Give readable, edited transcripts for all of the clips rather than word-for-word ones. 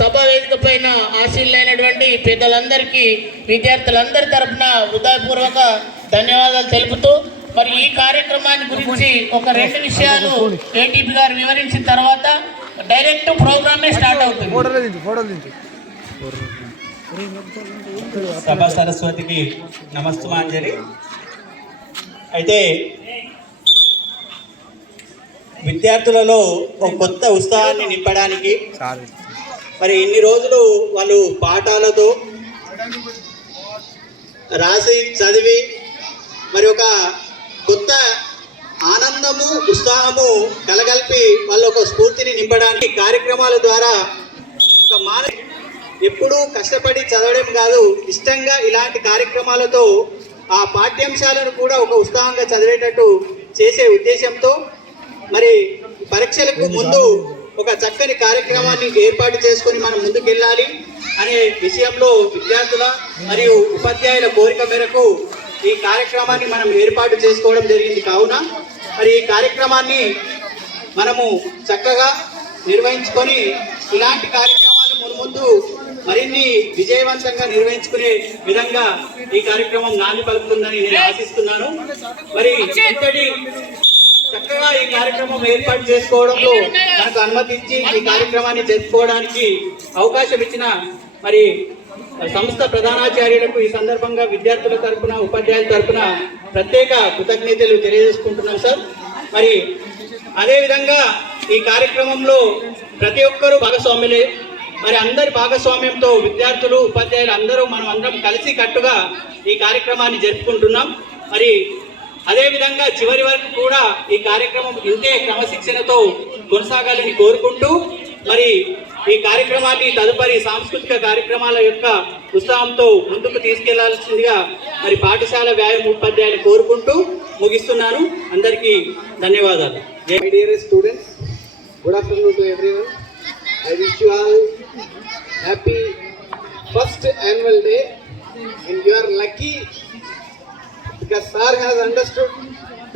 సభ వేదిక పైన ఆశీర్లైనటువంటి పెద్దలందరికీ విద్యార్థులందరి తరఫున హృదయపూర్వక ధన్యవాదాలు తెలుపుతూ మరి ఈ కార్యక్రమాన్ని గురించి ఒక 2 విషయాలు ఏటీపీ గారు వివరించిన తర్వాత డైరెక్ట్ ప్రోగ్రామే స్టార్ట్ అవుతుంది. సభా సరస్వతికి నమస్తమాంజలి. అయితే విద్యార్థులలో ఒక కొత్త ఉత్సాహాన్ని నింపడానికి మరి ఇన్ని రోజులు వాళ్ళు పాఠాలతో రాసి చదివి మరి ఒక కొత్త ఆనందము ఉత్సాహము కలగలిపి వాళ్ళ ఒక స్ఫూర్తిని నింపడానికి కార్యక్రమాల ద్వారా ఒక ఎప్పుడూ కష్టపడి చదవడం కాదు, ఇష్టంగా ఇలాంటి కార్యక్రమాలతో ఆ పాఠ్యాంశాలను కూడా ఒక ఉత్సాహంగా చదివేటట్టు చేసే ఉద్దేశంతో మరి పరీక్షలకు ముందు ఒక చక్కని కార్యక్రమాన్ని ఏర్పాటు చేసుకొని మనం ముందుకెళ్ళాలి అనే విషయంలో విద్యార్థుల మరియు ఉపాధ్యాయుల కోరిక మేరకు ఈ కార్యక్రమాన్ని మనం ఏర్పాటు చేసుకోవడం జరిగింది. కావున మరి ఈ కార్యక్రమాన్ని మనము చక్కగా నిర్వహించుకొని ఇలాంటి కార్యక్రమాలు ముందు మరిన్ని విజయవంతంగా నిర్వహించుకునే విధంగా ఈ కార్యక్రమం నాంది పలుకుతుందని నేను ఆశిస్తున్నాను. మరి ఇంతటి చక్కగా ఈ కార్యక్రమం ఏర్పాటు చేసుకోవడంలో నాకు అనుమతి ఇచ్చి ఈ కార్యక్రమాన్ని జరుపుకోవడానికి అవకాశం ఇచ్చిన మరి సంస్థ ప్రధానాచార్యులకు ఈ సందర్భంగా విద్యార్థుల తరఫున ఉపాధ్యాయుల తరఫున ప్రత్యేక కృతజ్ఞతలు తెలియజేసుకుంటున్నాం సార్. మరి అదేవిధంగా ఈ కార్యక్రమంలో ప్రతి ఒక్కరూ భాగస్వాములే. మరి అందరి భాగస్వామ్యంతో విద్యార్థులు ఉపాధ్యాయులు మనం అందరం కలిసి కట్టుగా ఈ కార్యక్రమాన్ని జరుపుకుంటున్నాం. మరి అదేవిధంగా చివరి వరకు కూడా ఈ కార్యక్రమం ఇంతే క్రమశిక్షణతో కొనసాగాలని కోరుకుంటూ మరి ఈ కార్యక్రమాన్ని తదుపరి సాంస్కృతిక కార్యక్రమాల యొక్క ఉత్సాహంతో ముందుకు తీసుకెళ్లాల్సిందిగా మరి పాఠశాల వ్యాయామ ఉపాధ్యాయులు కోరుకుంటూ ముగిస్తున్నాను. అందరికీ ధన్యవాదాలు. My dear students, good afternoon to everyone. I wish you all happy first annual day, and you are lucky because sir has understood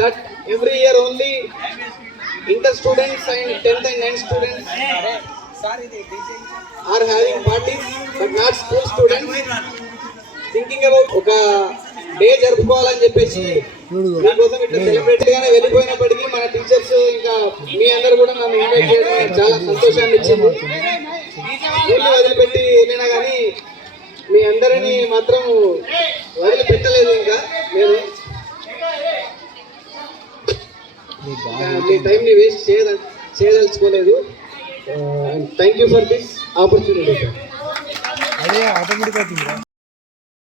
that every year only inter students and 10th and 9th students are having parties, but not school students. Thinking about ఒక day జరుపుకోవాలని చెప్పేసి మీకోసం ఇట్లా celebrate గానే వెళ్ళిపోయినప్పటికీ మన teachers ఇంకా మీ అందరూ కూడా నన్ను ఇన్వైట్ చేయడం చాలా సంతోషాన్ని ఇచ్చింది. స్కూల్ని వదిలిపెట్టి వెళ్ళినా కానీ మీ అందరినీ మాత్రం వదిలిపెట్టలేదు. ఇంకా నేను మీ టైంని వేస్ట్ చేయదలుచుకోలేదు. Thank you for this opportunity.